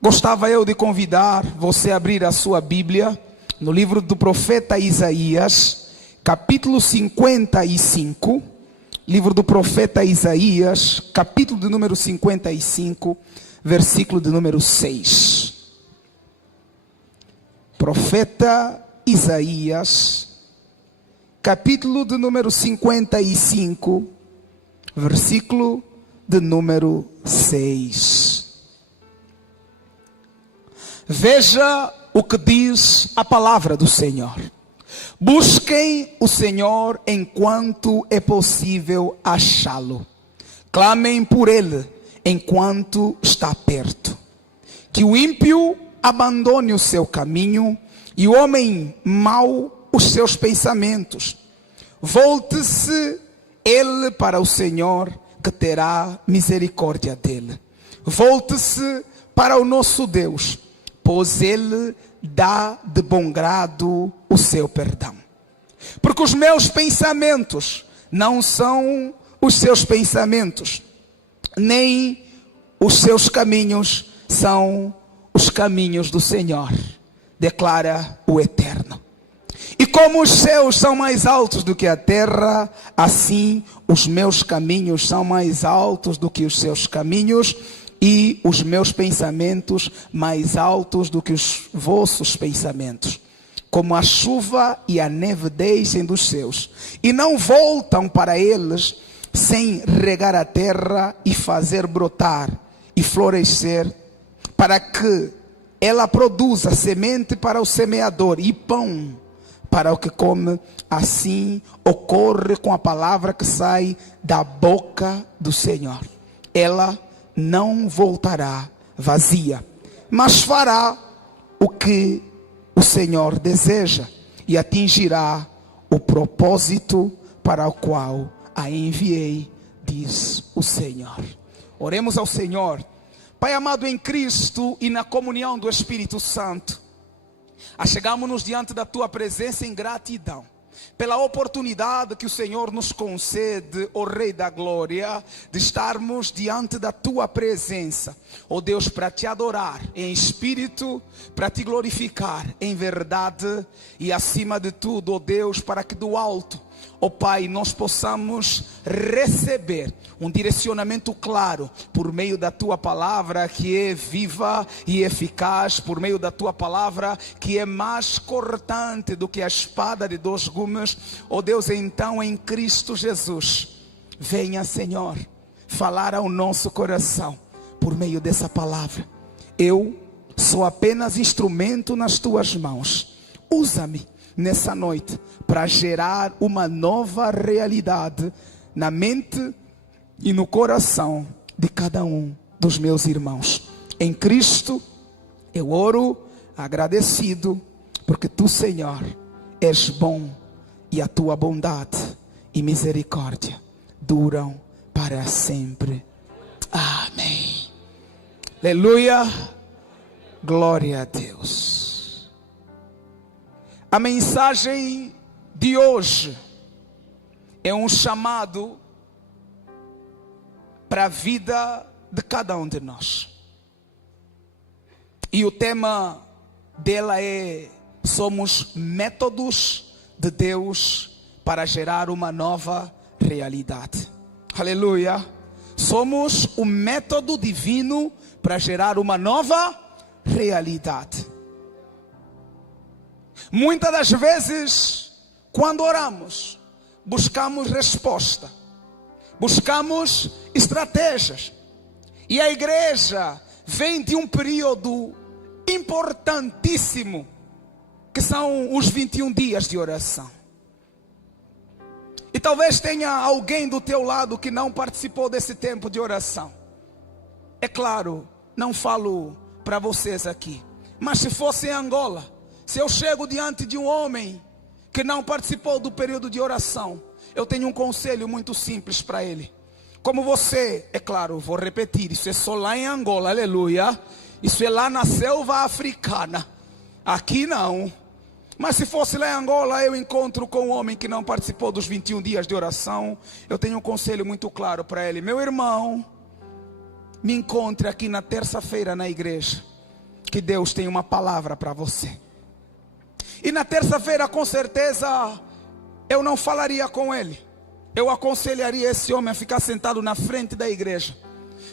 Gostava eu de convidar você a abrir a sua Bíblia no livro do profeta Isaías, capítulo 55. Livro do profeta Isaías, capítulo de número 55, versículo de número 6. Profeta Isaías, capítulo de número 55, versículo de número 6. Veja o que diz a palavra do Senhor. Busquem o Senhor enquanto é possível achá-lo. Clamem por Ele enquanto está perto. Que o ímpio abandone o seu caminho e o homem mau os seus pensamentos. Volte-se ele para o Senhor, que terá misericórdia dele. Volte-se para o nosso Deus, pois Ele dá de bom grado o seu perdão. Porque os meus pensamentos não são os seus pensamentos, nem os seus caminhos são os caminhos do Senhor, declara o Eterno. E como os céus são mais altos do que a terra, assim os meus caminhos são mais altos do que os seus caminhos, e os meus pensamentos mais altos do que os vossos pensamentos. Como a chuva e a neve descem dos céus, e não voltam para eles, sem regar a terra e fazer brotar e florescer, para que ela produza semente para o semeador e pão para o que come, assim ocorre com a palavra que sai da boca do Senhor. Ela não voltará vazia, mas fará o que o Senhor deseja e atingirá o propósito para o qual a enviei, diz o Senhor. Oremos ao Senhor. Pai amado em Cristo e na comunhão do Espírito Santo, achegamos-nos diante da Tua presença em gratidão pela oportunidade que o Senhor nos concede, ó Rei da Glória, de estarmos diante da Tua presença, ó Deus, para Te adorar em espírito, para Te glorificar em verdade e acima de tudo, ó Deus, para que do alto, ó Pai, nós possamos receber um direcionamento claro por meio da Tua palavra, que é viva e eficaz, por meio da Tua palavra que é mais cortante do que a espada de dois gumes. Ó Deus, então em Cristo Jesus, venha, Senhor, falar ao nosso coração por meio dessa palavra. Eu sou apenas instrumento nas Tuas mãos. Usa-me nessa noite para gerar uma nova realidade na mente e no coração de cada um dos meus irmãos. Em Cristo eu oro agradecido, porque Tu, Senhor, és bom e a Tua bondade e misericórdia duram para sempre. Amém. Aleluia. Glória a Deus. A mensagem de hoje é um chamado para a vida de cada um de nós. E o tema dela é: somos métodos de Deus para gerar uma nova realidade. Aleluia. Somos o método divino para gerar uma nova realidade. Muitas das vezes, quando oramos, buscamos resposta, buscamos estratégias. E a igreja vem de um período importantíssimo, que são os 21 dias de oração. E talvez tenha alguém do teu lado que não participou desse tempo de oração. É claro, não falo para vocês aqui, mas se fosse em Angola, se eu chego diante de um homem que não participou do período de oração, eu tenho um conselho muito simples para ele. Como você, é claro, vou repetir, isso é só lá em Angola, aleluia. Isso é lá na selva africana, aqui não. Mas se fosse lá em Angola, eu encontro com um homem que não participou dos 21 dias de oração, eu tenho um conselho muito claro para ele. Meu irmão, me encontre aqui na terça-feira na igreja, que Deus tem uma palavra para você. E na terça-feira, com certeza, eu não falaria com ele. Eu aconselharia esse homem a ficar sentado na frente da igreja,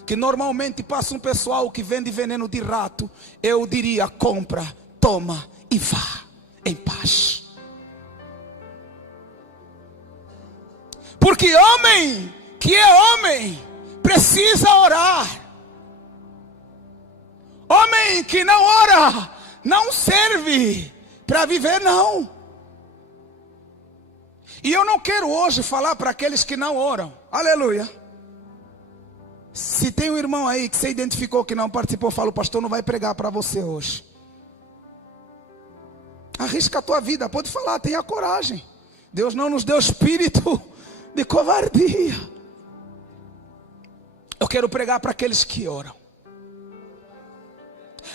que normalmente passa um pessoal que vende veneno de rato. Eu diria: compra, toma e vá em paz. Porque homem que é homem precisa orar. Homem que não ora não serve para viver, não. E eu não quero hoje falar para aqueles que não oram. Aleluia. Se tem um irmão aí que você identificou que não participou, fala: o pastor não vai pregar para você hoje. Arrisca a tua vida, pode falar, tenha coragem. Deus não nos deu espírito de covardia. Eu quero pregar para aqueles que oram.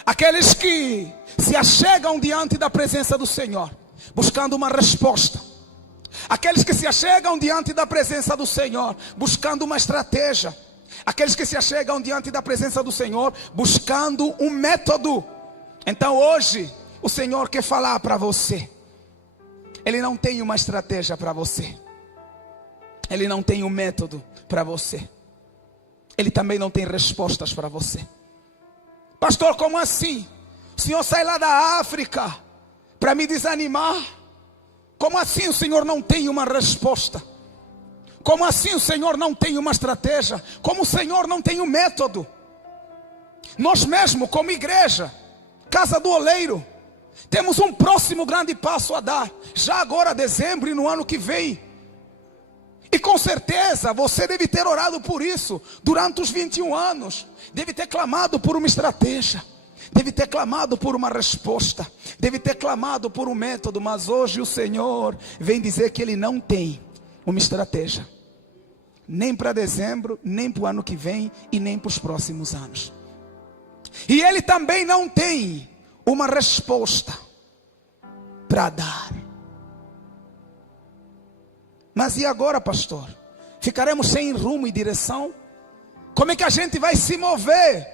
Aqueles que se achegam diante da presença do Senhor, buscando uma resposta. Aqueles que se achegam diante da presença do Senhor, buscando uma estratégia. Aqueles que se achegam diante da presença do Senhor, buscando um método. Então hoje, o Senhor quer falar para você. Ele não tem uma estratégia para você. Ele não tem um método para você. Ele também não tem respostas para você. Pastor, como assim? O Senhor sai lá da África para me desanimar? Como assim o Senhor não tem uma resposta? Como assim o Senhor não tem uma estratégia? Como o Senhor não tem um método? Nós mesmo, como igreja, Casa do Oleiro, temos um próximo grande passo a dar. Já agora, dezembro e no ano que vem. E com certeza você deve ter orado por isso durante os 21 anos. Deve ter clamado por uma estratégia. Deve ter clamado por uma resposta. Deve ter clamado por um método. Mas hoje o Senhor vem dizer que Ele não tem uma estratégia. Nem para dezembro, nem para o ano que vem e nem para os próximos anos. E Ele também não tem uma resposta para dar. Mas e agora, pastor? Ficaremos sem rumo e direção? Como é que a gente vai se mover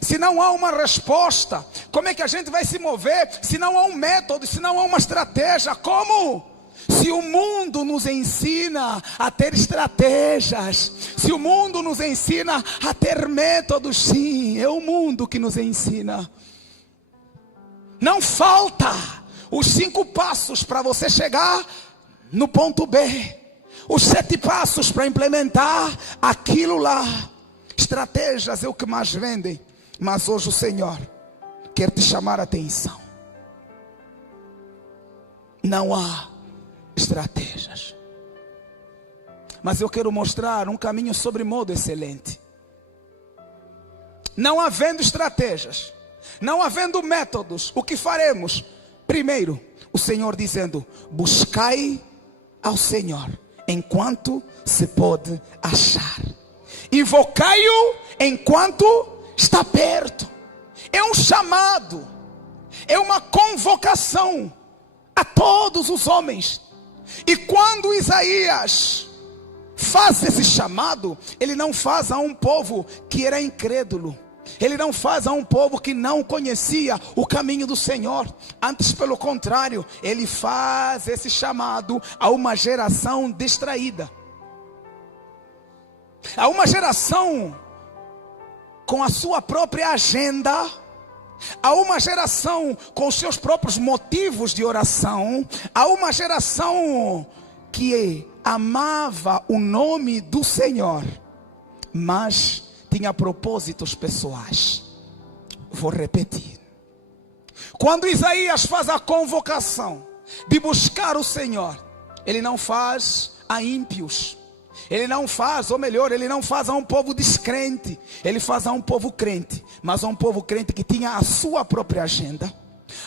se não há uma resposta? Como é que a gente vai se mover se não há um método, se não há uma estratégia? Como? Se o mundo nos ensina a ter estratégias, se o mundo nos ensina a ter métodos, sim, é o mundo que nos ensina. Não falta os 5 passos para você chegar no ponto B. Os 7 passos para implementar aquilo lá. Estratégias é o que mais vendem. Mas hoje o Senhor quer te chamar a atenção. Não há estratégias. Mas eu quero mostrar um caminho sobremodo excelente. Não havendo estratégias, não havendo métodos, o que faremos? Primeiro, o Senhor dizendo: buscai ao Senhor enquanto se pode achar. Invocai-o enquanto está perto. É um chamado, é uma convocação a todos os homens. E quando Isaías faz esse chamado, ele não faz a um povo que era incrédulo. Ele não faz a um povo que não conhecia o caminho do Senhor. Antes, pelo contrário, ele faz esse chamado a uma geração distraída. A uma geração com a sua própria agenda. A uma geração com os seus próprios motivos de oração. A uma geração que amava o nome do Senhor, mas tinha propósitos pessoais. Vou repetir. Quando Isaías faz a convocação de buscar o Senhor, ele não faz a ímpios. Ele não faz, ou melhor, ele não faz a um povo descrente. Ele faz a um povo crente. Mas a um povo crente que tinha a sua própria agenda.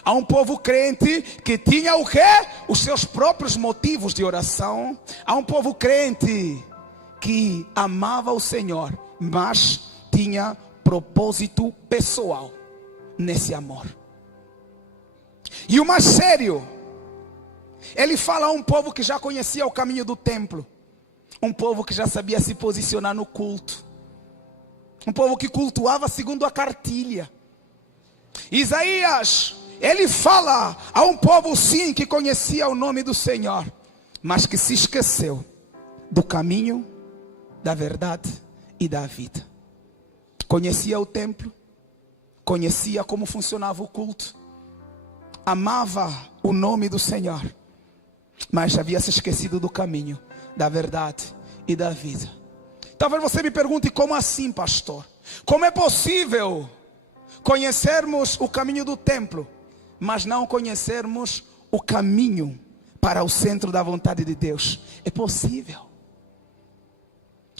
A um povo crente que tinha o quê? Os seus próprios motivos de oração. A um povo crente que amava o Senhor, mas tinha propósito pessoal nesse amor. E o mais sério, ele fala a um povo que já conhecia o caminho do templo. Um povo que já sabia se posicionar no culto. Um povo que cultuava segundo a cartilha. Isaías, ele fala a um povo sim que conhecia o nome do Senhor, mas que se esqueceu do caminho, da verdade e da vida. Conhecia o templo, conhecia como funcionava o culto, amava o nome do Senhor, mas havia se esquecido do caminho, da verdade e da vida. Talvez você me pergunte: como assim, pastor? Como é possível conhecermos o caminho do templo, mas não conhecermos o caminho para o centro da vontade de Deus? É possível.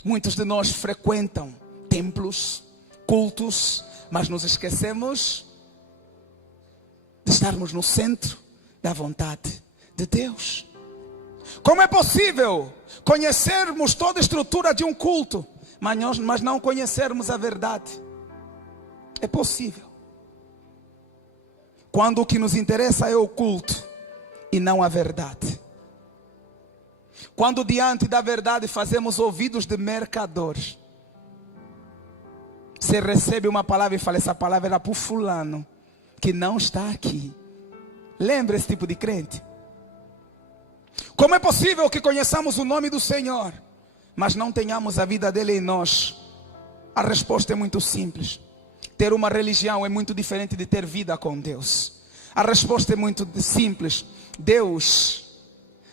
Muitos de nós frequentam templos, cultos, mas nos esquecemos de estarmos no centro da vontade de Deus. Como é possível conhecermos toda a estrutura de um culto, mas não conhecermos a verdade? É possível. Quando o que nos interessa é o culto e não a verdade. Quando diante da verdade fazemos ouvidos de mercadores. Você recebe uma palavra e fala: essa palavra era para o fulano que não está aqui. Lembra esse tipo de crente? Como é possível que conheçamos o nome do Senhor, mas não tenhamos a vida dele em nós? A resposta é muito simples. Ter uma religião é muito diferente de ter vida com Deus. A resposta é muito simples. Deus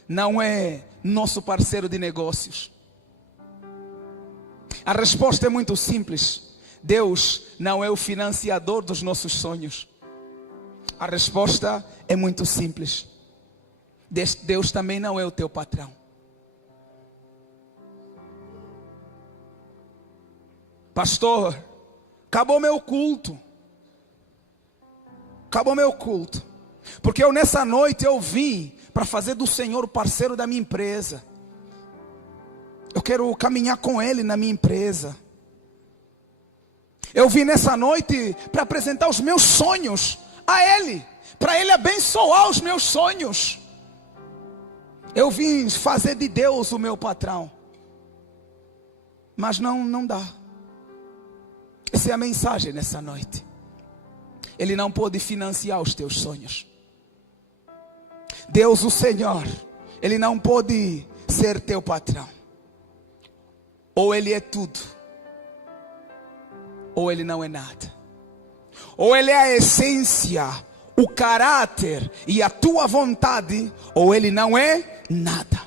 não é nosso parceiro de negócios. A resposta é muito simples. Deus não é o financiador dos nossos sonhos. A resposta é muito simples. Deus também não é o teu patrão. Pastor, acabou meu culto. Acabou meu culto. Porque nessa noite eu vim para fazer do Senhor o parceiro da minha empresa. Eu quero caminhar com Ele na minha empresa. Eu vim nessa noite para apresentar os meus sonhos a Ele, para Ele abençoar os meus sonhos. Eu vim fazer de Deus o meu patrão. Mas não dá. Essa é a mensagem nessa noite. Ele não pode financiar os teus sonhos. Deus, o Senhor, Ele não pode ser teu patrão. Ou Ele é tudo, ou Ele não é nada. Ou Ele é a essência, o caráter e a tua vontade, ou Ele não é nada.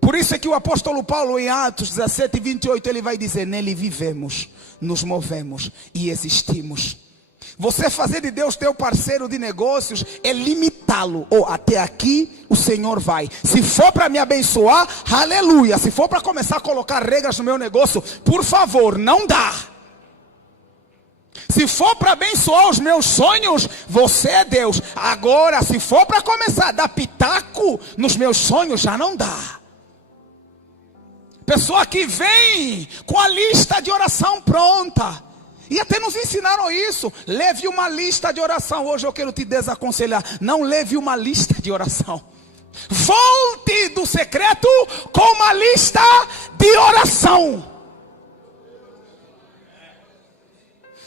Por isso é que o apóstolo Paulo, em Atos 17, 28, ele vai dizer: nele vivemos, nos movemos e existimos. Você fazer de Deus teu parceiro de negócios é limitá-lo. Ou até aqui o Senhor vai. Se for para me abençoar, aleluia. Se for para começar a colocar regras no meu negócio, por favor, não dá. Se for para abençoar os meus sonhos, você é Deus. Agora, se for para começar a dar pitaco nos meus sonhos, já não dá. Pessoa que vem com a lista de oração pronta. E até nos ensinaram isso. Leve uma lista de oração. Hoje eu quero te desaconselhar. Não leve uma lista de oração. Volte do secreto com uma lista de oração.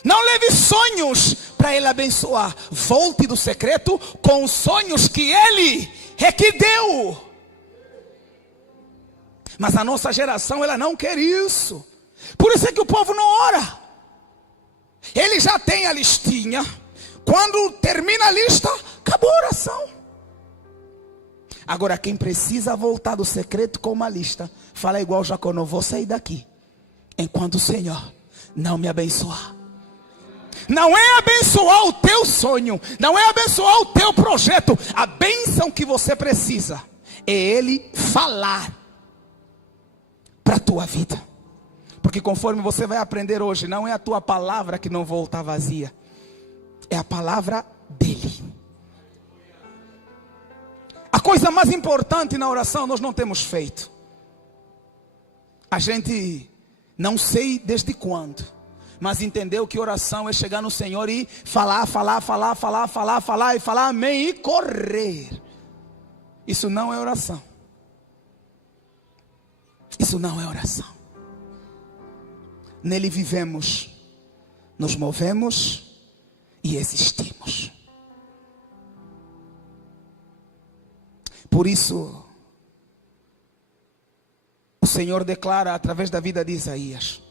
Não leve sonhos para Ele abençoar. Volte do secreto com os sonhos que Ele é que deu. Mas a nossa geração, ela não quer isso. Por isso é que o povo não ora. Ele já tem a listinha. Quando termina a lista, acabou a oração. Agora quem precisa voltar do secreto com uma lista, fala igual Jacó: não vou sair daqui enquanto o Senhor não me abençoar. Não é abençoar o teu sonho, não é abençoar o teu projeto. A bênção que você precisa é Ele falar para a tua vida. Porque conforme você vai aprender hoje, não é a tua palavra que não volta vazia, é a palavra dele. A coisa mais importante na oração nós não temos feito. A gente não sei desde quando, mas entendeu que oração é chegar no Senhor e falar e falar amém e correr. Isso não é oração. Isso não é oração. Nele vivemos, nos movemos e existimos. Por isso, o Senhor declara através da vida de Isaías: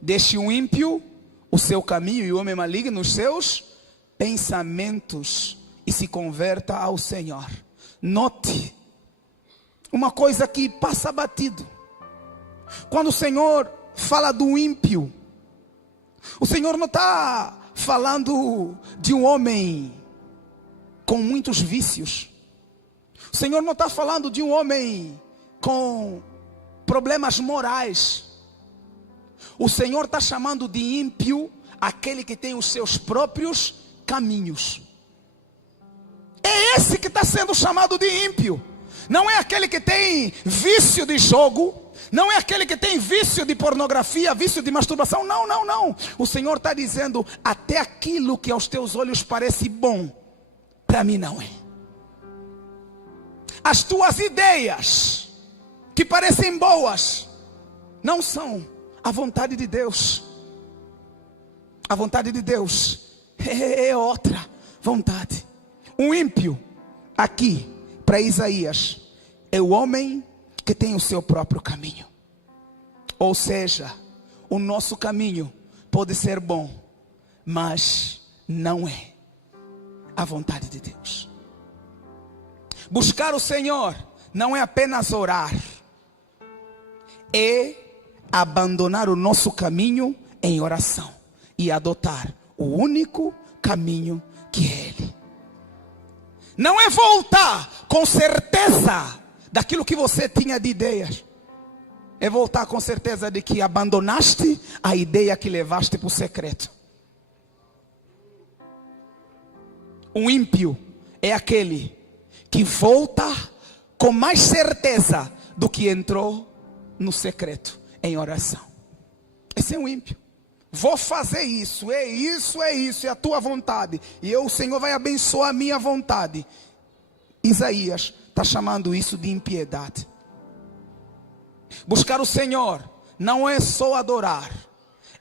deixe o ímpio o seu caminho e o homem maligno os seus pensamentos e se converta ao Senhor. Note uma coisa que passa batido. Quando o Senhor fala do ímpio, o Senhor não está falando de um homem com muitos vícios. O Senhor não está falando de um homem com problemas morais. O Senhor está chamando de ímpio aquele que tem os seus próprios caminhos. É esse que está sendo chamado de ímpio. Não é aquele que tem vício de jogo. Não é aquele que tem vício de pornografia, vício de masturbação. Não, não, não. O Senhor está dizendo: até aquilo que aos teus olhos parece bom, para mim não é. As tuas ideias, que parecem boas, não são a vontade de Deus. A vontade de Deus é outra vontade. Um ímpio, aqui, para Isaías, é o homem que tem o seu próprio caminho. Ou seja, o nosso caminho pode ser bom, mas não é a vontade de Deus. Buscar o Senhor não é apenas orar, é abandonar o nosso caminho em oração e adotar o único caminho que é Ele. Não é voltar com certeza daquilo que você tinha de ideias. É voltar com certeza de que abandonaste a ideia que levaste para o secreto. Um ímpio é aquele que volta com mais certeza do que entrou no secreto, em oração. Esse é um ímpio. Vou fazer isso, é isso, é a tua vontade. E o Senhor vai abençoar a minha vontade. Isaías está chamando isso de impiedade. Buscar o Senhor não é só adorar,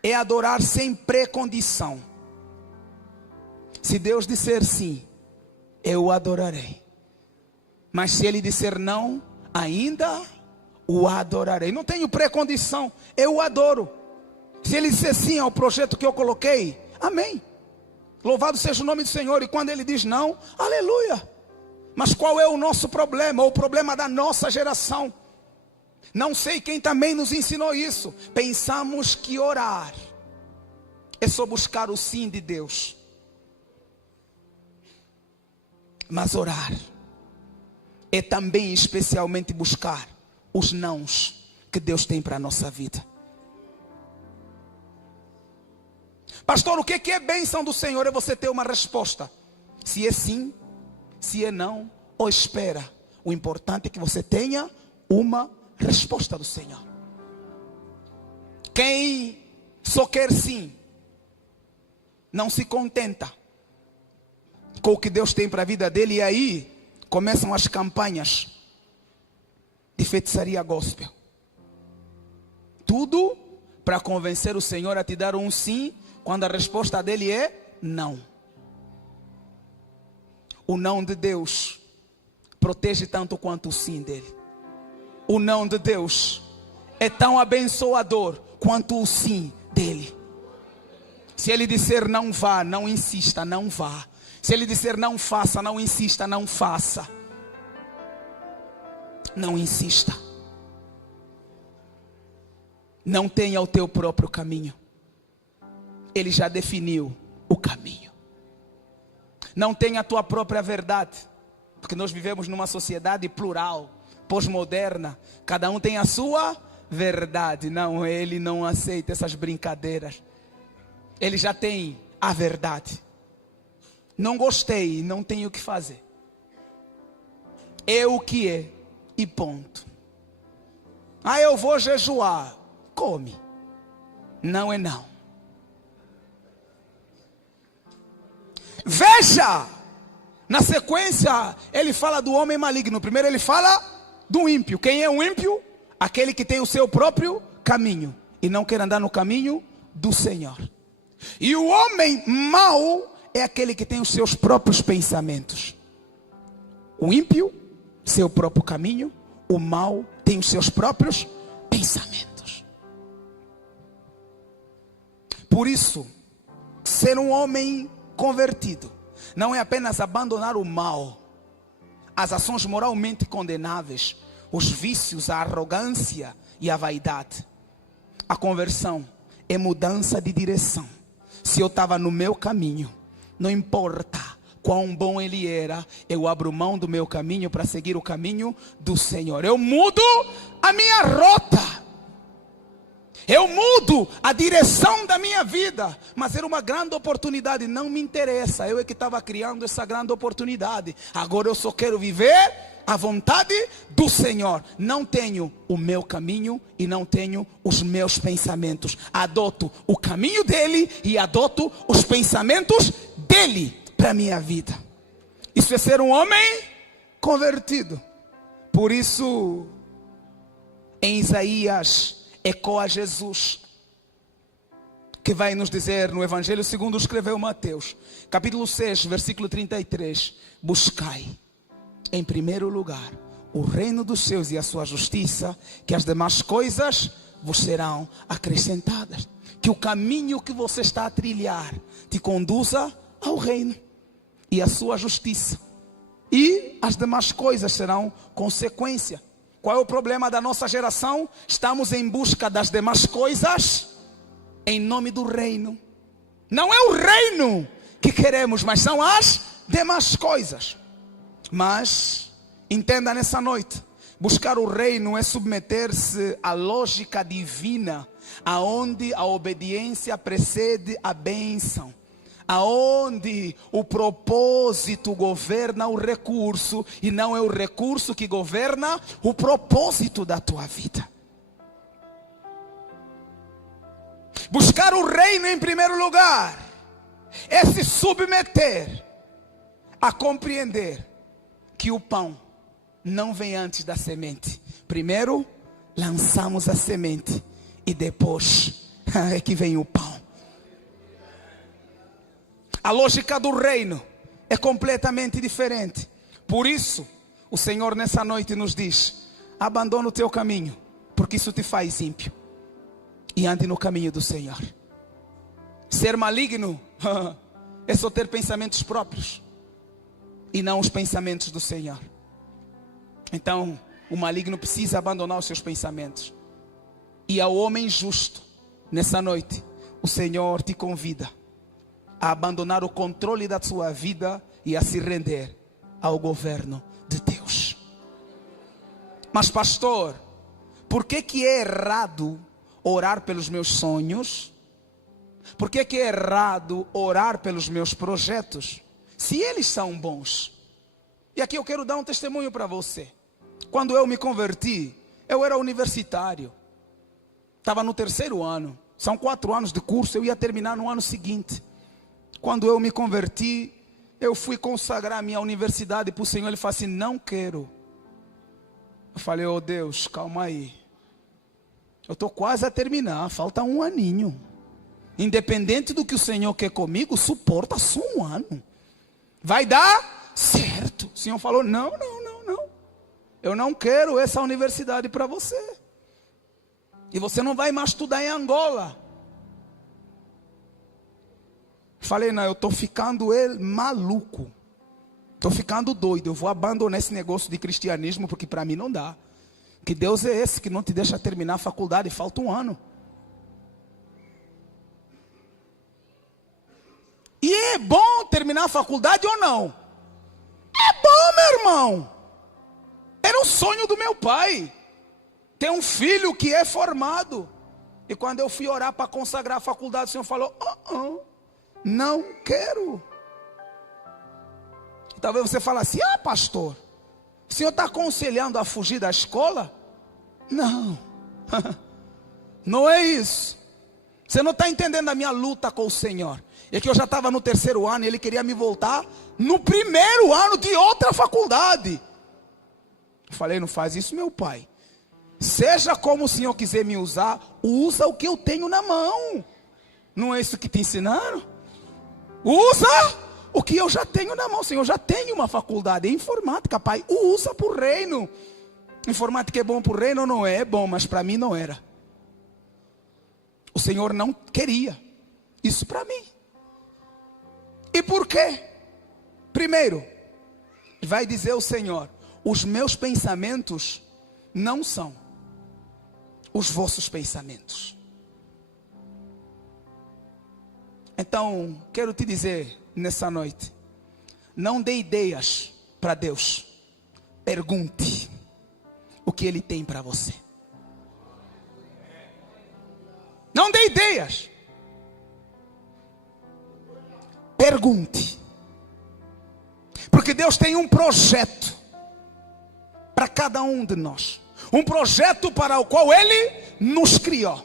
é adorar sem precondição. Se Deus disser sim, eu o adorarei. Mas se Ele disser não, ainda o adorarei. Não tenho precondição, eu o adoro. Se Ele disser sim ao projeto que eu coloquei, amém. Louvado seja o nome do Senhor. E quando Ele diz não, aleluia. Mas qual é o nosso problema? Ou o problema da nossa geração? Não sei quem também nos ensinou isso. Pensamos que orar é só buscar o sim de Deus. Mas orar é também especialmente buscar os nãos que Deus tem para a nossa vida. Pastor, o que é bênção do Senhor? É você ter uma resposta. Se é sim, se é não, ou espera. O importante é que você tenha uma resposta do Senhor. Quem só quer sim, não se contenta com o que Deus tem para a vida dele. E aí começam as campanhas de feitiçaria gospel. Tudo para convencer o Senhor a te dar um sim, quando a resposta dele é não. O não de Deus protege tanto quanto o sim dele. O não de Deus é tão abençoador quanto o sim dele. Se Ele disser não vá, não insista, não vá. Se Ele disser não faça, não insista, não faça. Não insista. Não tenha o teu próprio caminho. Ele já definiu o caminho. Não tenha a tua própria verdade. Porque nós vivemos numa sociedade plural, pós-moderna. Cada um tem a sua verdade. Não, ele não aceita essas brincadeiras. Ele já tem a verdade. Não gostei, não tenho o que fazer. É o que é e ponto. Ah, eu vou jejuar. Come. Não é não. Veja, na sequência ele fala do homem maligno. Primeiro ele fala do ímpio. Quem é um ímpio? Aquele que tem o seu próprio caminho e não quer andar no caminho do Senhor. E o homem mau é aquele que tem os seus próprios pensamentos. O ímpio, seu próprio caminho. O mau tem os seus próprios pensamentos. Por isso, ser um homem convertido não é apenas abandonar o mal, as ações moralmente condenáveis, os vícios, a arrogância e a vaidade. A conversão é mudança de direção. Se eu estava no meu caminho, não importa quão bom ele era, eu abro mão do meu caminho para seguir o caminho do Senhor. Eu mudo a minha rota. Eu mudo a direção da minha vida. Mas era uma grande oportunidade, não me interessa. Eu é que estava criando essa grande oportunidade. Agora eu só quero viver a vontade do Senhor. Não tenho o meu caminho e não tenho os meus pensamentos. Adoto o caminho dele e adoto os pensamentos dele para a minha vida. Isso é ser um homem convertido. Por isso, em Isaías, ecoa Jesus, que vai nos dizer no Evangelho segundo escreveu Mateus, capítulo 6, versículo 33. Buscai em primeiro lugar o reino dos céus e a sua justiça, que as demais coisas vos serão acrescentadas. Que o caminho que você está a trilhar te conduza ao reino e à sua justiça, e as demais coisas serão consequência. Qual é o problema da nossa geração? Estamos em busca das demais coisas em nome do reino. Não é o reino que queremos, mas são as demais coisas. Mas entenda nessa noite, buscar o reino é submeter-se à lógica divina, aonde a obediência precede a bênção, aonde o propósito governa o recurso e não é o recurso que governa o propósito da tua vida. Buscar o reino em primeiro lugar é se submeter a compreender que o pão não vem antes da semente. Primeiro lançamos a semente e depois é que vem o pão. A lógica do reino é completamente diferente. Por isso, o Senhor nessa noite nos diz: abandona o teu caminho, porque isso te faz ímpio, e ande no caminho do Senhor. Ser maligno é só ter pensamentos próprios e não os pensamentos do Senhor. Então, o maligno precisa abandonar os seus pensamentos. E ao homem justo, nessa noite, o Senhor te convida a abandonar o controle da sua vida e a se render ao governo de Deus. Mas pastor, por que é errado orar pelos meus sonhos? Por que é errado orar pelos meus projetos, se eles são bons? E aqui eu quero dar um testemunho para você. Quando eu me converti, eu era universitário, estava no 3º ano, são 4 anos de curso, eu ia terminar no ano seguinte. Quando eu me converti, eu fui consagrar a minha universidade para o Senhor. Ele falou assim: não quero. Eu falei: oh Deus, calma aí, eu estou quase a terminar, falta 1 aninho. Independente do que o Senhor quer comigo, suporta só 1 ano. Vai dar certo. O Senhor falou: não. Eu não quero essa universidade para você. E você não vai mais estudar em Angola. Falei: não, eu estou ficando maluco. Estou ficando doido. Eu vou abandonar esse negócio de cristianismo, porque para mim não dá. Que Deus é esse que não te deixa terminar a faculdade? Falta 1 ano. E é bom terminar a faculdade ou não? É bom, meu irmão. Era um sonho do meu pai ter um filho que é formado. E quando eu fui orar para consagrar a faculdade, o Senhor falou: não quero. E talvez você fale assim: ah, pastor, o senhor está aconselhando a fugir da escola? Não. Não é isso. Você não está entendendo a minha luta com o Senhor. É que eu já estava no 3º ano e Ele queria me voltar no 1º ano de outra faculdade. Eu falei: não faz isso, meu pai. Seja como o Senhor quiser me usar, usa o que eu tenho na mão. Não é isso que te ensinaram? Usa o que eu já tenho na mão. Senhor, eu já tenho uma faculdade em informática, Pai. Usa para o reino. Informática é bom para o reino ou não é? É bom, mas para mim não era. O Senhor não queria isso para mim. E por quê? Primeiro, vai dizer o Senhor: os meus pensamentos não são os vossos pensamentos. Então, quero te dizer nessa noite: não dê ideias para Deus. Pergunte o que Ele tem para você. Não dê ideias. Pergunte. Porque Deus tem um projeto para cada um de nós. Um projeto para o qual Ele nos criou.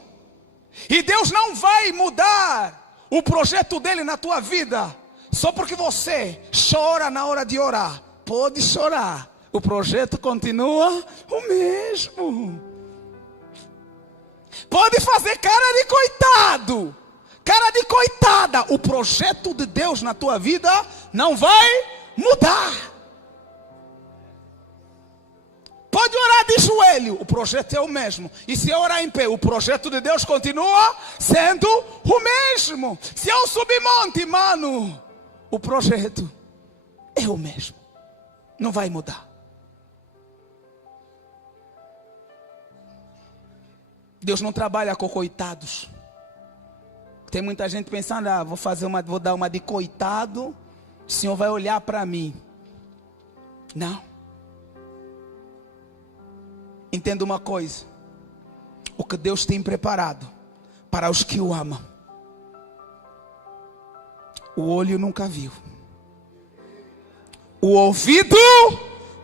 E Deus não vai mudar o projeto dele na tua vida só porque você chora na hora de orar. Pode chorar, o projeto continua o mesmo. Pode fazer cara de coitado, cara de coitada, o projeto de Deus na tua vida não vai mudar. Pode orar de joelho, o projeto é o mesmo. E se eu orar em pé, o projeto de Deus continua sendo o mesmo. Se eu subir monte, mano, o projeto é o mesmo. Não vai mudar. Deus não trabalha com coitados. Tem muita gente pensando: vou dar uma de coitado, o Senhor vai olhar para mim. Não. Entenda uma coisa: o que Deus tem preparado para os que o amam, o olho nunca viu, o ouvido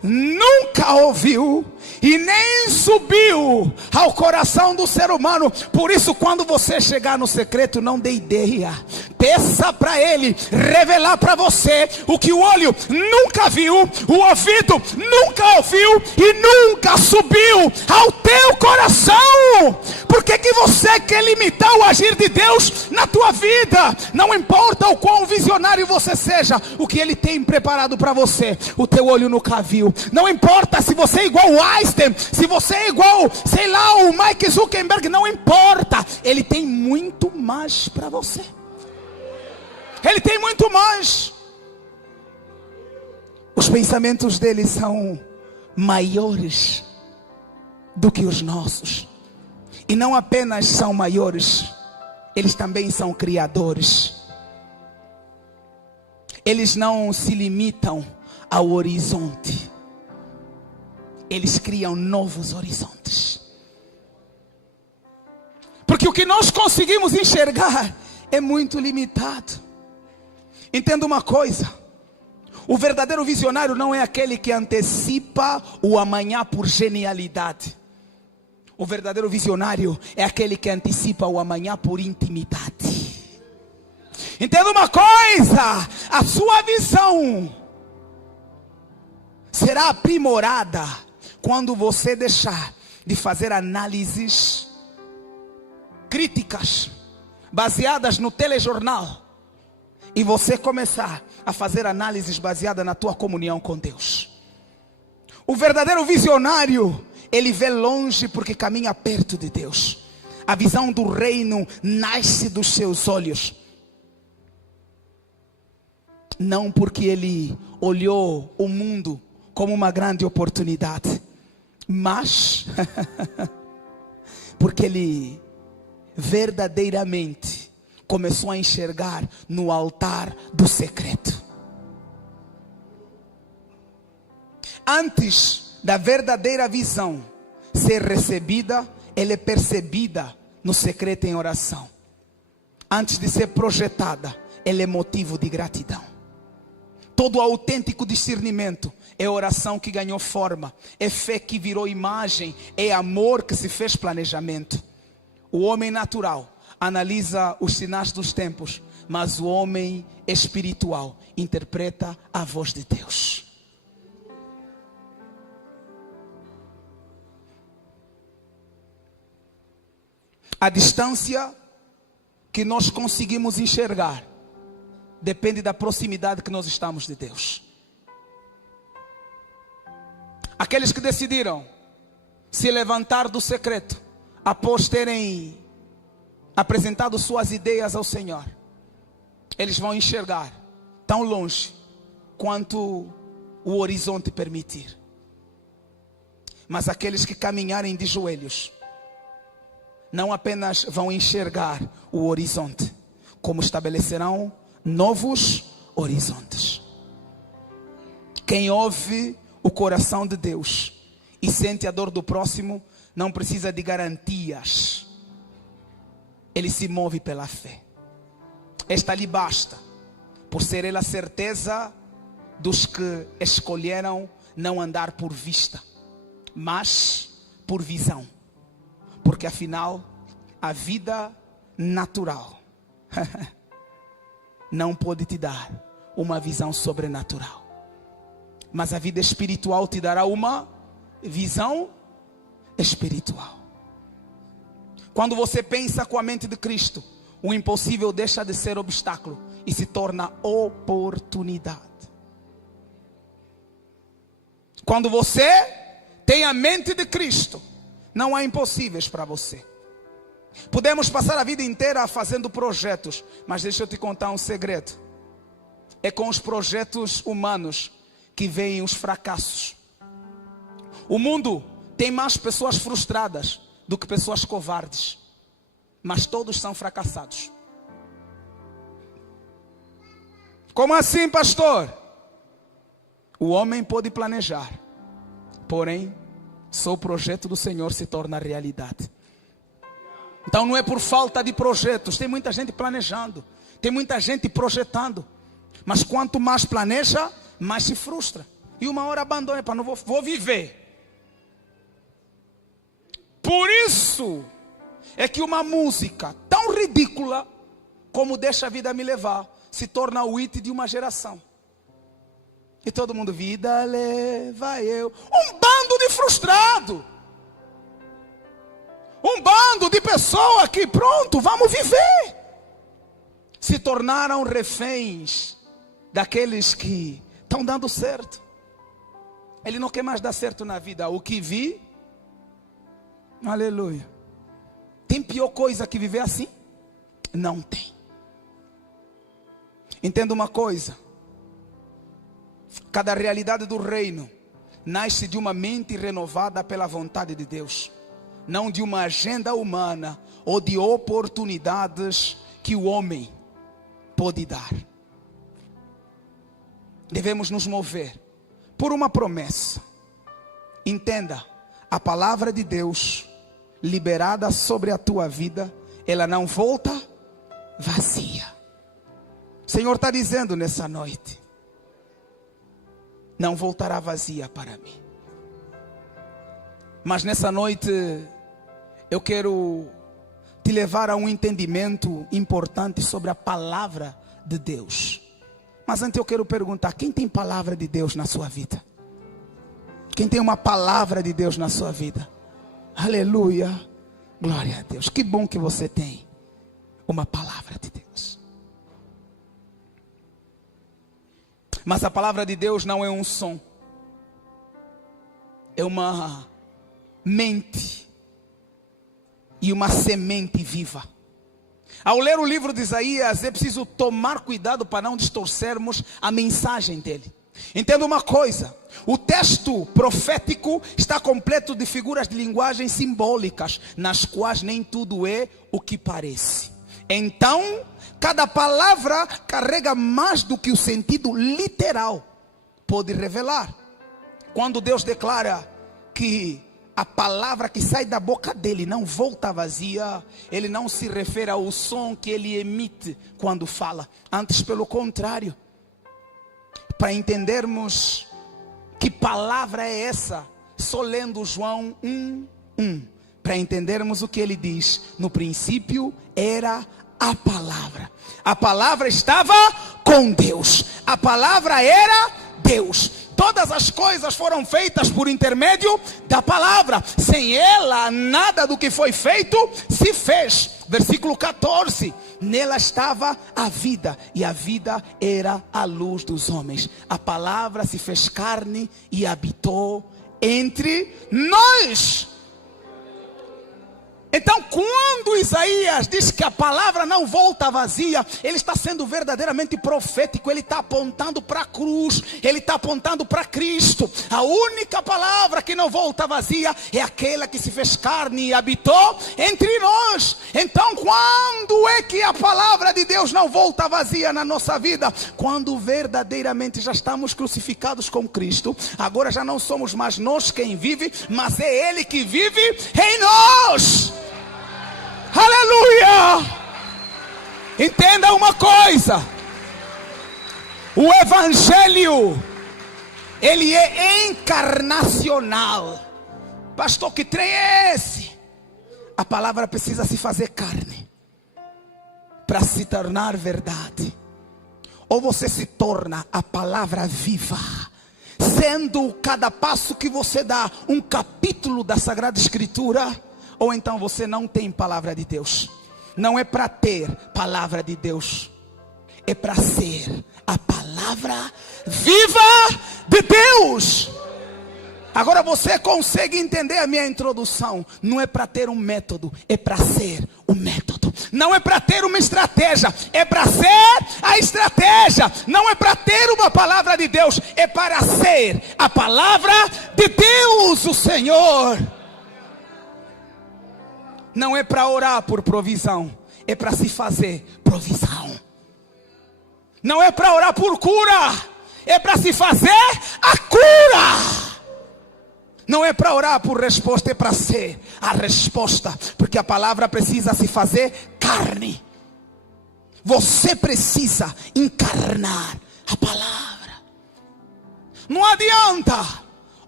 nunca ouviu e nem subiu ao coração do ser humano. Por isso, quando você chegar no secreto, não dê ideia. Peça para Ele revelar para você o que o olho nunca viu, o ouvido nunca ouviu e nunca subiu ao teu coração. Por que você quer limitar o agir de Deus na tua vida? Não importa o quão visionário você seja, o que Ele tem preparado para você, o teu olho nunca viu. Não importa se você é igual o Einstein, se você é igual, sei lá, o Mike Zuckerberg, não importa. Ele tem muito mais para você. Ele tem muito mais. Os pensamentos dele são maiores do que os nossos. E não apenas são maiores, eles também são criadores. Eles não se limitam ao horizonte. Eles criam novos horizontes. Porque o que nós conseguimos enxergar é muito limitado. Entenda uma coisa: o verdadeiro visionário não é aquele que antecipa o amanhã por genialidade. O verdadeiro visionário é aquele que antecipa o amanhã por intimidade. Entenda uma coisa: a sua visão será aprimorada quando você deixar de fazer análises críticas baseadas no telejornal e você começar a fazer análises baseadas na tua comunhão com Deus. O verdadeiro visionário, ele vê longe porque caminha perto de Deus. A visão do reino nasce dos seus olhos, não porque ele olhou o mundo como uma grande oportunidade, mas porque ele verdadeiramente começou a enxergar no altar do secreto. Antes da verdadeira visão ser recebida, ela é percebida no secreto em oração. Antes de ser projetada, ela é motivo de gratidão. Todo autêntico discernimento é oração que ganhou forma, é fé que virou imagem, é amor que se fez planejamento. O homem natural analisa os sinais dos tempos, mas o homem espiritual interpreta a voz de Deus. A distância que nós conseguimos enxergar depende da proximidade que nós estamos de Deus. Aqueles que decidiram se levantar do secreto após terem apresentado suas ideias ao Senhor, eles vão enxergar tão longe quanto o horizonte permitir. Mas aqueles que caminharem de joelhos não apenas vão enxergar o horizonte, como estabelecerão novos horizontes. Quem ouve o coração de Deus e sente a dor do próximo não precisa de garantias. Ele se move pela fé. Esta lhe basta, por ser ele a certeza dos que escolheram não andar por vista, mas por visão. Porque afinal, a vida natural não pode te dar uma visão sobrenatural. Mas a vida espiritual te dará uma visão espiritual. Quando você pensa com a mente de Cristo, o impossível deixa de ser obstáculo e se torna oportunidade. Quando você tem a mente de Cristo, não há impossíveis para você. Podemos passar a vida inteira fazendo projetos, mas deixa eu te contar um segredo. É com os projetos humanos que vêm os fracassos. O mundo tem mais pessoas frustradas do que pessoas covardes, mas todos são fracassados. Como assim, pastor? O homem pode planejar, porém só o projeto do Senhor se torna realidade. Então não é por falta de projetos. Tem muita gente planejando, tem muita gente projetando, mas quanto mais planeja, mais se frustra. E uma hora abandona, para não vou viver. Por isso é que uma música tão ridícula como Deixa a Vida Me Levar se torna o hit de uma geração. E todo mundo, vida leva eu. Um bando de frustrado. Um bando de pessoas que pronto, vamos viver. Se tornaram reféns daqueles que estão dando certo. Ele não quer mais dar certo na vida. O que vi, aleluia. Tem pior coisa que viver assim? Não tem. Entenda uma coisa. Cada realidade do reino nasce de uma mente renovada pela vontade de Deus, não de uma agenda humana ou de oportunidades que o homem pode dar. Devemos nos mover por uma promessa. Entenda, a palavra de Deus liberada sobre a tua vida, ela não volta vazia. O Senhor está dizendo nessa noite, não voltará vazia para mim. Mas nessa noite eu quero te levar a um entendimento importante sobre a palavra de Deus. Mas antes eu quero perguntar, quem tem palavra de Deus na sua vida? Quem tem uma palavra de Deus na sua vida? Aleluia, glória a Deus. Que bom que você tem uma palavra de Deus. Mas a palavra de Deus não é um som, é uma mente e uma semente viva. Ao ler o livro de Isaías, é preciso tomar cuidado para não distorcermos a mensagem dele. Entenda uma coisa, o texto profético está completo de figuras de linguagem simbólicas, nas quais nem tudo é o que parece. Então, cada palavra carrega mais do que o sentido literal pode revelar. Quando Deus declara que a palavra que sai da boca dele não volta vazia, ele não se refere ao som que ele emite quando fala. Antes, pelo contrário. Para entendermos que palavra é essa, só lendo João 1:1. Para entendermos o que ele diz. No princípio era a palavra. A palavra estava com Deus. A palavra era Deus. Todas as coisas foram feitas por intermédio da palavra. Sem ela, nada do que foi feito se fez. Versículo 14, nela estava a vida, e a vida era a luz dos homens. A palavra se fez carne e habitou entre nós. Então, quando Isaías diz que a palavra não volta vazia, ele está sendo verdadeiramente profético. Ele está apontando para a cruz, ele está apontando para Cristo. A única palavra que não volta vazia é aquela que se fez carne e habitou entre nós. Então, quando é que a palavra de Deus não volta vazia na nossa vida? Quando verdadeiramente já estamos crucificados com Cristo. Agora já não somos mais nós quem vive, mas é Ele que vive em nós. Aleluia! Entenda uma coisa: o Evangelho, ele é encarnacional. Pastor, que trem é esse? A palavra precisa se fazer carne para se tornar verdade. Ou você se torna a palavra viva, sendo cada passo que você dá um capítulo da Sagrada Escritura, ou então você não tem palavra de Deus. Não é para ter palavra de Deus, é para ser a palavra viva de Deus. Agora você consegue entender a minha introdução? Não é para ter um método, é para ser o método. Não é para ter uma estratégia, é para ser a estratégia. Não é para ter uma palavra de Deus, é para ser a palavra de Deus, o Senhor. Não é para orar por provisão, é para se fazer provisão. Não é para orar por cura, é para se fazer a cura. Não é para orar por resposta, é para ser a resposta. Porque a palavra precisa se fazer carne. Você precisa encarnar a palavra. Não adianta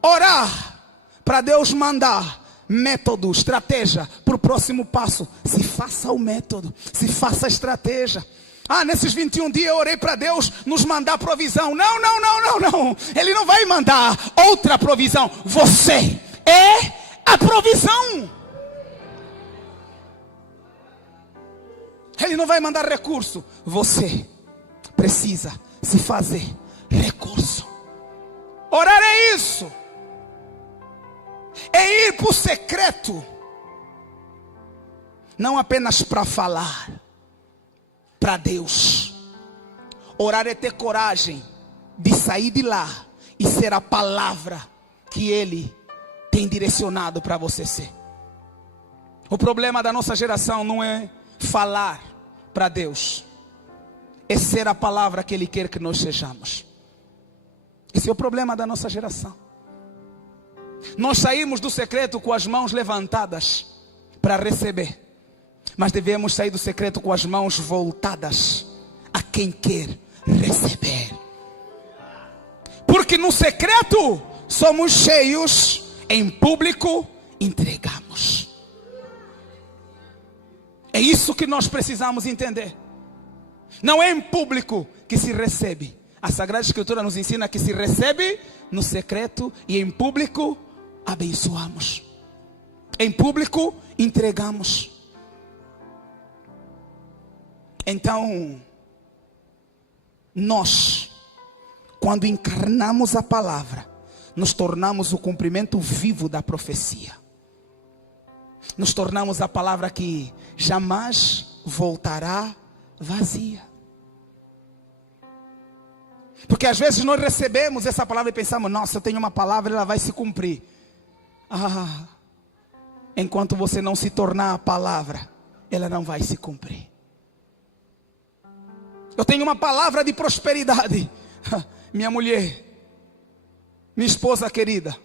orar para Deus mandar método, estratégia para o próximo passo. Se faça o método, se faça a estratégia. Nesses 21 dias eu orei para Deus nos mandar provisão. Não. Ele não vai mandar outra provisão. Você é a provisão. Ele não vai mandar recurso. Você precisa se fazer recurso. Orar é isso. É ir para o secreto. Não apenas para falar para Deus. Orar é ter coragem de sair de lá e ser a palavra que Ele tem direcionado para você ser. O problema da nossa geração não é falar para Deus, é ser a palavra que Ele quer que nós sejamos. Esse é o problema da nossa geração. Nós saímos do secreto com as mãos levantadas para receber, mas devemos sair do secreto com as mãos voltadas a quem quer receber. Porque no secreto somos cheios, em público entregamos. É isso que nós precisamos entender. Não é em público que se recebe. A Sagrada Escritura nos ensina que se recebe no secreto e em público abençoamos. Em público entregamos. Então, nós, quando encarnamos a palavra, nos tornamos o cumprimento vivo da profecia. Nos tornamos a palavra que jamais voltará vazia. Porque às vezes nós recebemos essa palavra e pensamos: nossa, eu tenho uma palavra, ela vai se cumprir. Enquanto você não se tornar a palavra, ela não vai se cumprir. Eu tenho uma palavra de prosperidade. Minha mulher, minha esposa querida,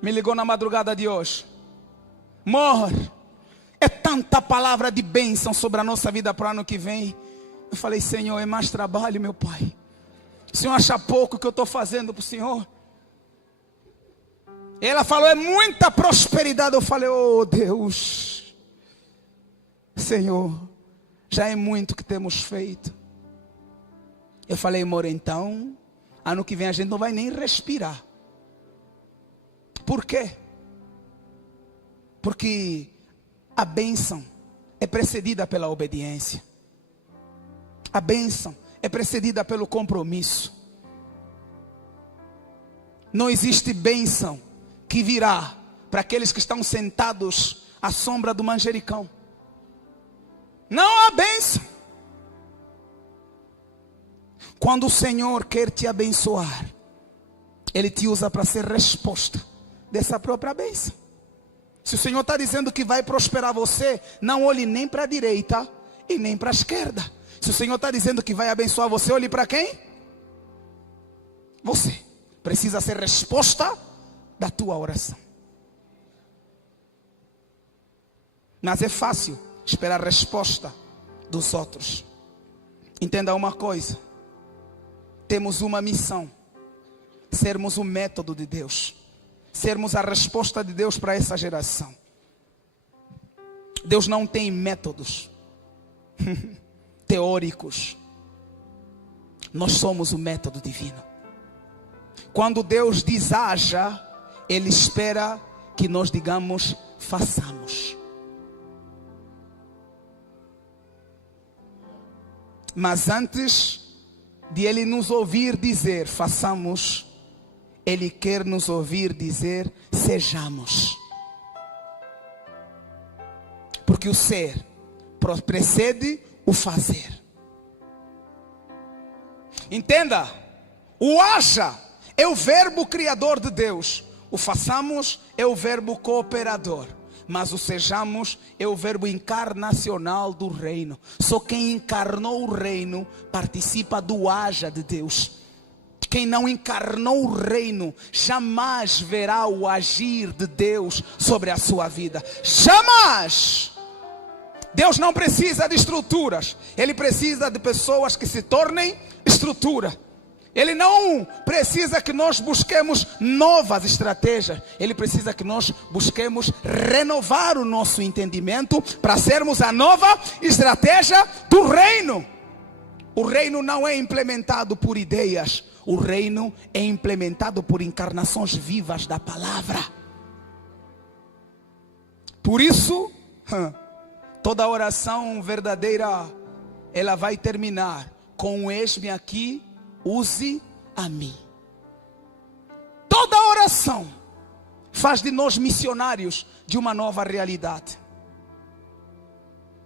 me ligou na madrugada de hoje. Amor, é tanta palavra de bênção sobre a nossa vida para o ano que vem. Eu falei: Senhor, é mais trabalho, meu Pai. O Senhor acha pouco que eu estou fazendo para o Senhor? Ela falou: é muita prosperidade. Eu falei: oh Deus, Senhor, já é muito que temos feito. Eu falei: amor, então ano que vem a gente não vai nem respirar. Por quê? Porque a bênção é precedida pela obediência. A bênção é precedida pelo compromisso. Não existe bênção que virá para aqueles que estão sentados à sombra do manjericão. Não há bênção. Quando o Senhor quer te abençoar, Ele te usa para ser resposta dessa própria bênção. Se o Senhor está dizendo que vai prosperar você, não olhe nem para a direita e nem para a esquerda. Se o Senhor está dizendo que vai abençoar você, olhe para quem? Você. Precisa ser resposta da tua oração. Mas é fácil esperar a resposta dos outros. Entenda uma coisa. Temos uma missão. Sermos o método de Deus. Sermos a resposta de Deus para essa geração. Deus não tem métodos teóricos. Nós somos o método divino. Quando Deus diz haja, Ele espera que nós digamos façamos. Mas antes de Ele nos ouvir dizer façamos, Ele quer nos ouvir dizer sejamos. Porque o ser precede o fazer. Entenda, o haja é o verbo criador de Deus. O façamos é o verbo cooperador. Mas o sejamos é o verbo encarnacional do reino. Só quem encarnou o reino participa do haja de Deus. Quem não encarnou o reino jamais verá o agir de Deus sobre a sua vida. Jamais! Deus não precisa de estruturas. Ele precisa de pessoas que se tornem estrutura. Ele não precisa que nós busquemos novas estratégias. Ele precisa que nós busquemos renovar o nosso entendimento para sermos a nova estratégia do reino. O reino não é implementado por ideias. O reino é implementado por encarnações vivas da palavra. Por isso, toda oração verdadeira, ela vai terminar com eis-me aqui, use a mim. Toda oração faz de nós missionários de uma nova realidade.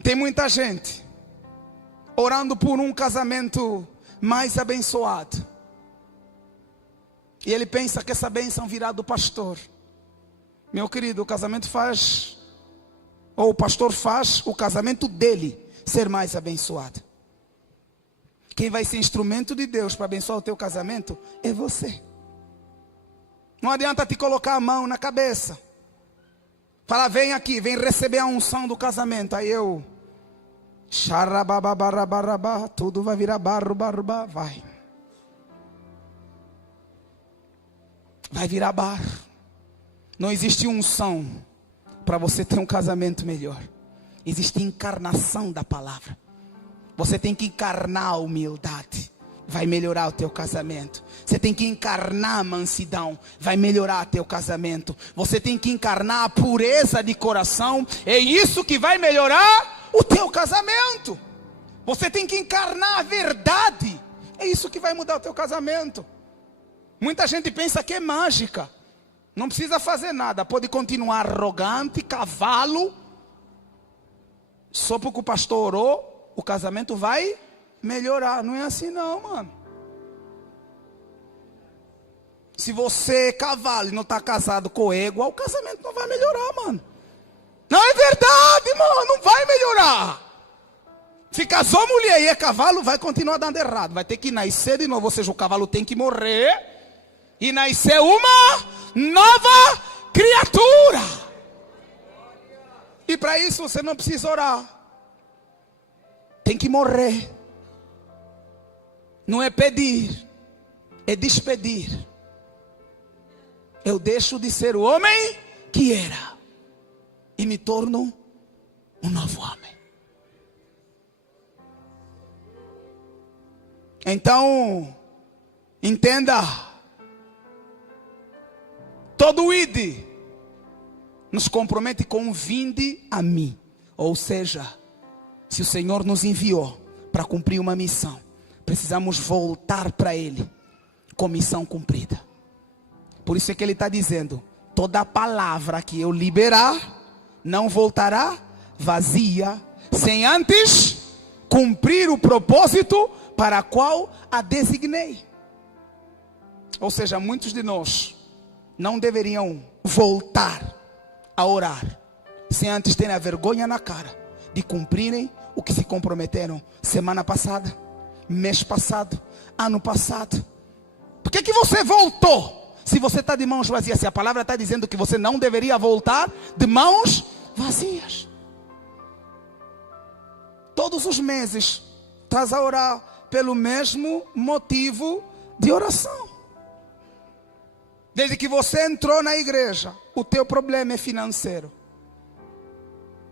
Tem muita gente orando por um casamento mais abençoado. E ele pensa que essa bênção virá do pastor. Meu querido, o casamento faz, ou o pastor faz o casamento dele ser mais abençoado. Quem vai ser instrumento de Deus para abençoar o teu casamento é você. Não adianta te colocar a mão na cabeça. Fala, vem aqui, vem receber a unção do casamento. Aí eu, xarababarabarabar, tudo vai virar barro, vai. Vai virar barro. Não existe unção para você ter um casamento melhor. Existe encarnação da palavra. Você tem que encarnar a humildade. Vai melhorar o teu casamento. Você tem que encarnar a mansidão. Vai melhorar o teu casamento. Você tem que encarnar a pureza de coração. É isso que vai melhorar o teu casamento. Você tem que encarnar a verdade. É isso que vai mudar o teu casamento. Muita gente pensa que é mágica. Não precisa fazer nada. Pode continuar arrogante, cavalo. Só porque o pastor orou, o casamento vai melhorar. Não é assim não, mano. Se você é cavalo e não está casado com égua, o casamento não vai melhorar, mano. Não é verdade, mano. Não vai melhorar. Se casou mulher e é cavalo, vai continuar dando errado. Vai ter que nascer de novo. Ou seja, o cavalo tem que morrer e nascer uma nova criatura. E para isso você não precisa orar. Tem que morrer. Não é pedir, é despedir. Eu deixo de ser o homem que era e me torno um novo homem. Então, entenda. Todo ide nos compromete com vinde a mim. Ou seja, Se o Senhor nos enviou para cumprir uma missão, precisamos voltar para Ele com missão cumprida. Por isso é que Ele está dizendo: toda a palavra que eu liberar não voltará vazia, sem antes cumprir o propósito para o qual a designei. Ou seja, muitos de nós não deveriam voltar a orar sem antes terem a vergonha na cara de cumprirem o que se comprometeram semana passada, mês passado, ano passado. Por que você voltou se você está de mãos vazias? Se a palavra está dizendo que você não deveria voltar de mãos vazias. Todos os meses estás a orar pelo mesmo motivo de oração. Desde que você entrou na igreja, o teu problema é financeiro.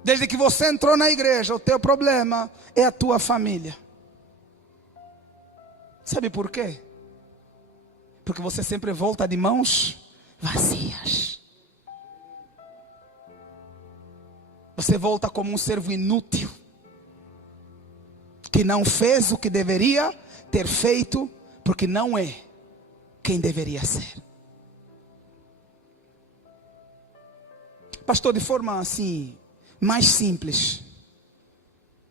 Desde que você entrou na igreja, o teu problema é a tua família. Sabe por quê? Porque você sempre volta de mãos vazias. Você volta como um servo inútil, que não fez o que deveria ter feito, porque não é quem deveria ser. Pastor, de forma assim, mais simples,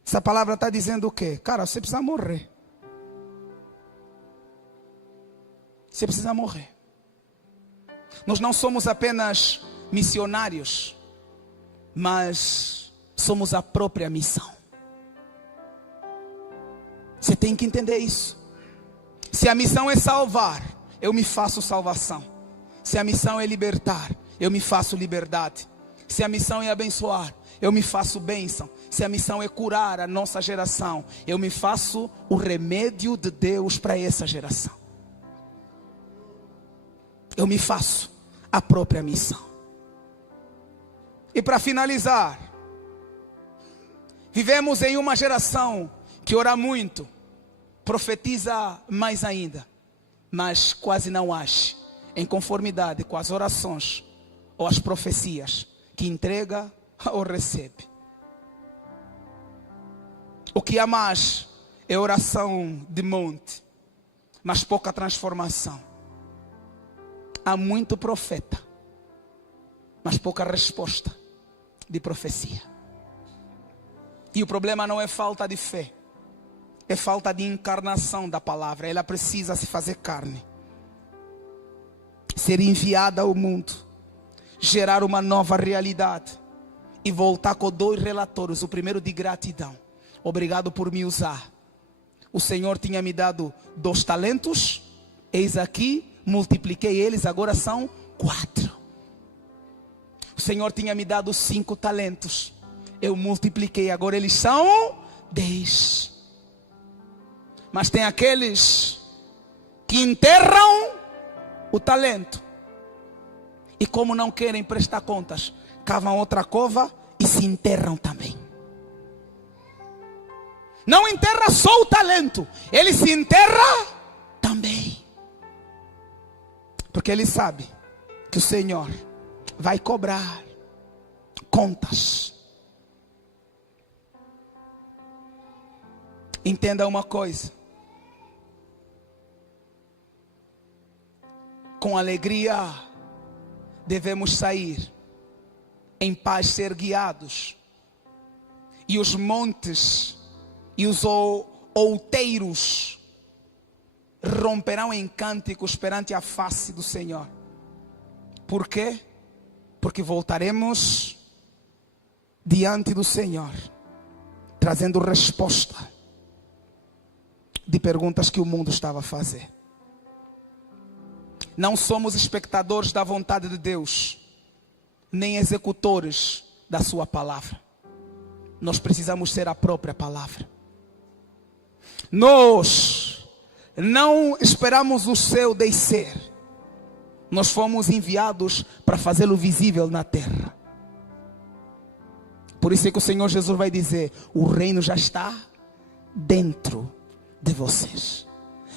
essa palavra está dizendo o quê? Cara, você precisa morrer. Você precisa morrer. Nós não somos apenas missionários, mas somos a própria missão. Você tem que entender isso. Se a missão é salvar, eu me faço salvação. Se a missão é libertar, eu me faço liberdade. Se a missão é abençoar, eu me faço bênção. Se a missão é curar a nossa geração, eu me faço o remédio de Deus para essa geração. Eu me faço a própria missão. E para finalizar, vivemos em uma geração que ora muito, profetiza mais ainda, mas quase não age em conformidade com as orações ou as profecias que entrega ou recebe. O que há mais é oração de monte, mas pouca transformação. Há muito profeta, mas pouca resposta de profecia. E o problema não é falta de fé, é falta de encarnação da palavra. Ela precisa se fazer carne, ser enviada ao mundo, gerar uma nova realidade e voltar com 2 relatórios. O primeiro de gratidão: obrigado por me usar. O Senhor tinha me dado 2 talentos, eis aqui, multipliquei eles, agora são 4. O Senhor tinha me dado 5 talentos, eu multipliquei, agora eles são 10. Mas tem aqueles que enterram o talento, e como não querem prestar contas, cavam outra cova e se enterram também. Não enterra só o talento, ele se enterra também. Porque ele sabe que o Senhor vai cobrar contas. Entenda uma coisa: com alegria devemos sair, em paz ser guiados, e os montes e os outeiros romperão em cânticos perante a face do Senhor. Por quê? Porque voltaremos diante do Senhor, trazendo resposta de perguntas que o mundo estava a fazer. Não somos espectadores da vontade de Deus, nem executores da sua palavra. Nós precisamos ser a própria palavra. Nós não esperamos o céu descer. Nós fomos enviados para fazê-lo visível na terra. Por isso é que o Senhor Jesus vai dizer: o reino já está dentro de vocês.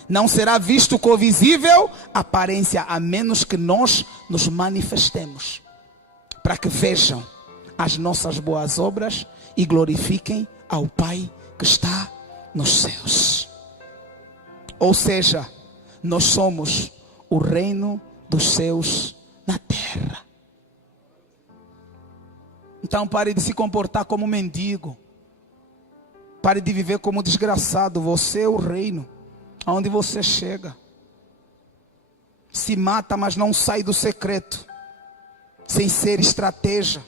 Não será visto com visível aparência, a menos que nós nos manifestemos, para que vejam as nossas boas obras e glorifiquem ao Pai que está nos céus. Ou seja, nós somos o reino dos céus na terra. Então pare de se comportar como mendigo. Pare de viver como desgraçado. Você é o reino. Aonde você chega. Se mata, mas não sai do secreto. Sem ser estratégia.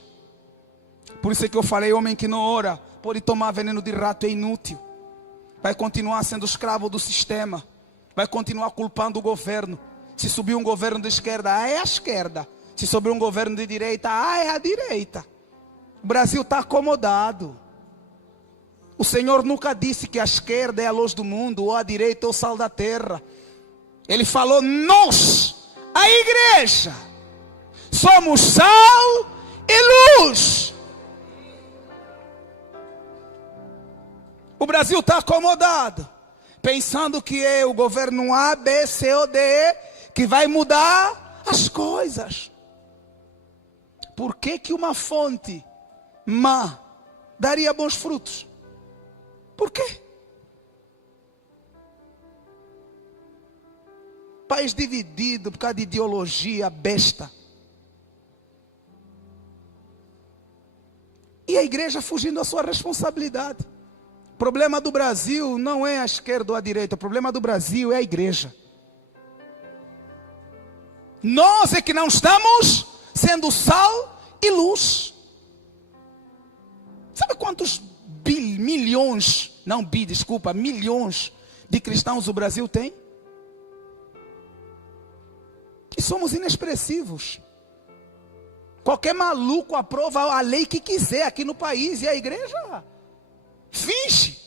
Por isso é que eu falei, homem que não ora, pode tomar veneno de rato, é inútil. Vai continuar sendo escravo do sistema. Vai continuar culpando o governo. Se subir um governo de esquerda, é a esquerda. Se subir um governo de direita, é a direita. O Brasil está acomodado. O Senhor nunca disse que a esquerda é a luz do mundo, ou a direita é o sal da terra. Ele falou, nós, a igreja, somos sal e luz. O Brasil está acomodado, pensando que é o governo A, B, C ou D que vai mudar as coisas. Por que uma fonte má daria bons frutos? Por quê? País dividido por causa de ideologia besta. E a igreja fugindo da sua responsabilidade. O problema do Brasil não é a esquerda ou a direita. O problema do Brasil é a igreja. Nós é que não estamos sendo sal e luz. Sabe quantos milhões de cristãos o Brasil tem? E somos inexpressivos. Qualquer maluco aprova a lei que quiser aqui no país. E a igreja finge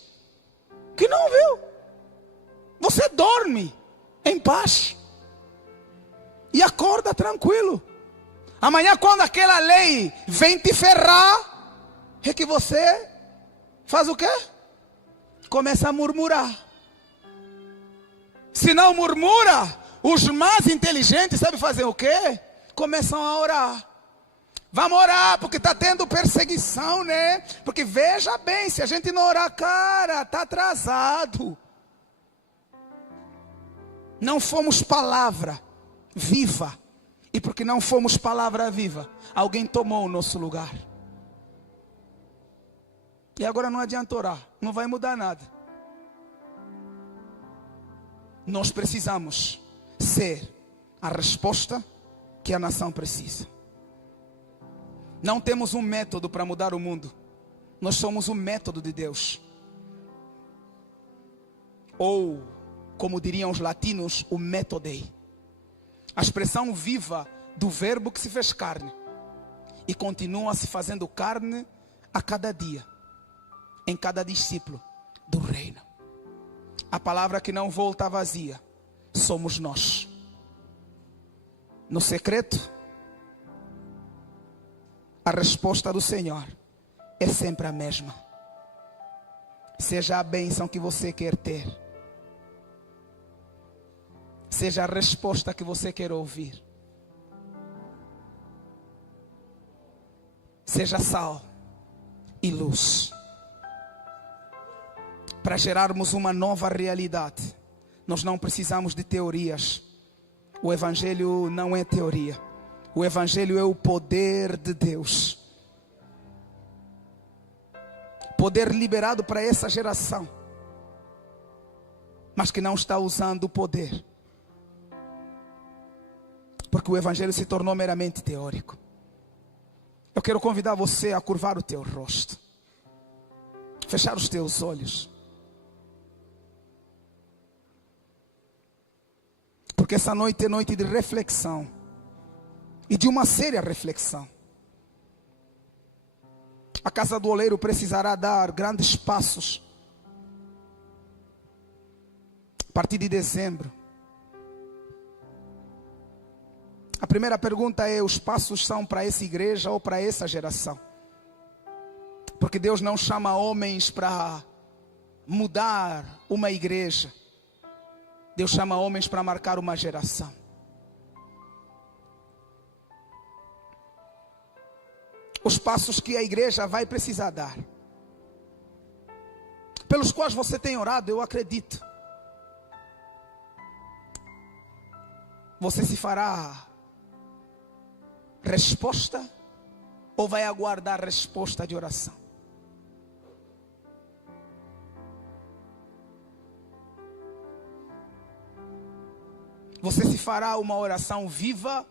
que não viu. Você dorme em paz. E acorda tranquilo. Amanhã quando aquela lei vem te ferrar, é que você faz o quê? Começa a murmurar. Se não murmura, os mais inteligentes sabem fazer o quê? Começam a orar. Vamos orar, porque está tendo perseguição, né? Porque veja bem, se a gente não orar, cara, está atrasado. Não fomos palavra viva. E porque não fomos palavra viva, alguém tomou o nosso lugar. E agora não adianta orar, não vai mudar nada. Nós precisamos ser a resposta que a nação precisa. Não temos um método para mudar o mundo. Nós somos o método de Deus. Ou, como diriam os latinos, o métodei. A expressão viva do verbo que se fez carne. E continua se fazendo carne a cada dia. Em cada discípulo do reino. A palavra que não volta vazia. Somos nós. No secreto, a resposta do Senhor é sempre a mesma. Seja a bênção que você quer ter. Seja a resposta que você quer ouvir. Seja sal e luz. Para gerarmos uma nova realidade, nós não precisamos de teorias. O Evangelho não é teoria. O Evangelho é o poder de Deus. Poder liberado para essa geração, mas que não está usando o poder. Porque o Evangelho se tornou meramente teórico. Eu quero convidar você a curvar o teu rosto. Fechar os teus olhos. Porque essa noite é noite de reflexão. E de uma séria reflexão. A casa do oleiro precisará dar grandes passos. A partir de dezembro. A primeira pergunta é: os passos são para essa igreja ou para essa geração? Porque Deus não chama homens para mudar uma igreja. Deus chama homens para marcar uma geração. os passos que a igreja vai precisar dar, pelos quais você tem orado, eu acredito. Você se fará resposta ou vai aguardar resposta de oração? Você se fará uma oração viva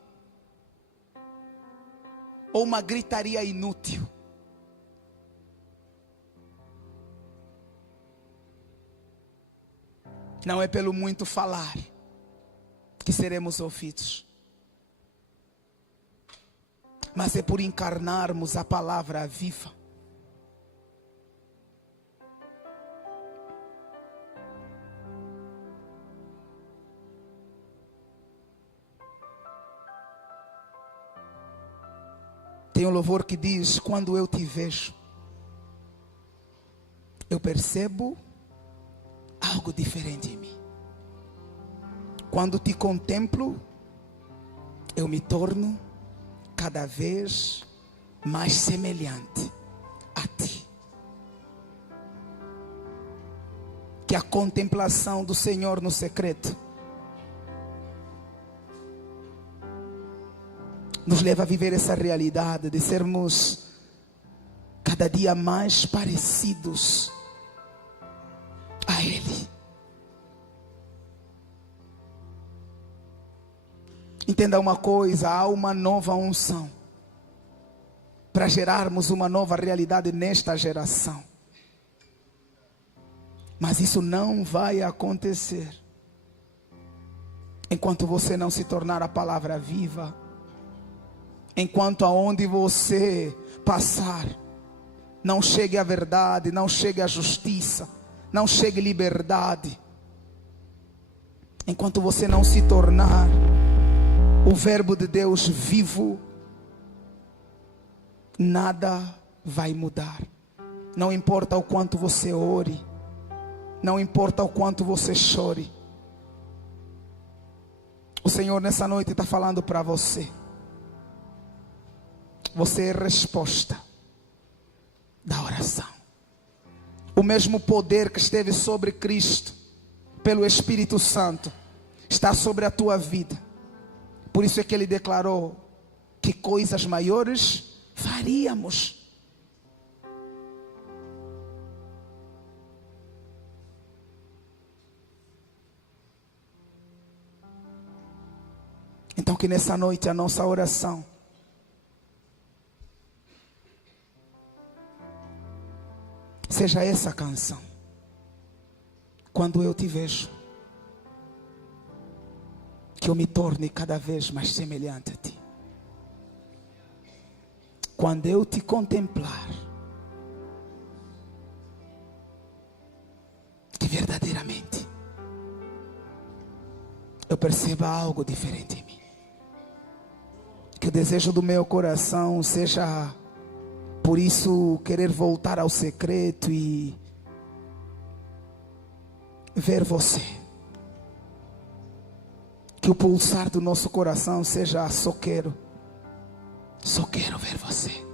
ou uma gritaria inútil? Não é pelo muito falar que seremos ouvidos, mas é por encarnarmos a palavra viva. Tem um louvor que diz: quando eu te vejo, eu percebo algo diferente em mim. Quando te contemplo, eu me torno cada vez mais semelhante a ti. Que a contemplação do Senhor no secreto nos leva a viver essa realidade de sermos cada dia mais parecidos a Ele. Entenda uma coisa: há uma nova unção para gerarmos uma nova realidade nesta geração. Mas isso não vai acontecer enquanto você não se tornar a palavra viva. Enquanto aonde você passar não chegue a verdade, não chegue a justiça, não chegue liberdade. Enquanto você não se tornar o verbo de Deus vivo, nada vai mudar. Não importa o quanto você ore, não importa o quanto você chore. O Senhor nessa noite está falando para você. Você é resposta da oração. O mesmo poder que esteve sobre Cristo pelo Espírito Santo está sobre a tua vida. Por isso é que Ele declarou que coisas maiores faríamos. Então que nessa noite a nossa oração seja essa canção: quando eu te vejo, que eu me torne cada vez mais semelhante a ti. Quando eu te contemplar, que verdadeiramente eu perceba algo diferente em mim. Que o desejo do meu coração seja, por isso, querer voltar ao secreto e ver você. Que o pulsar do nosso coração seja: só quero ver você.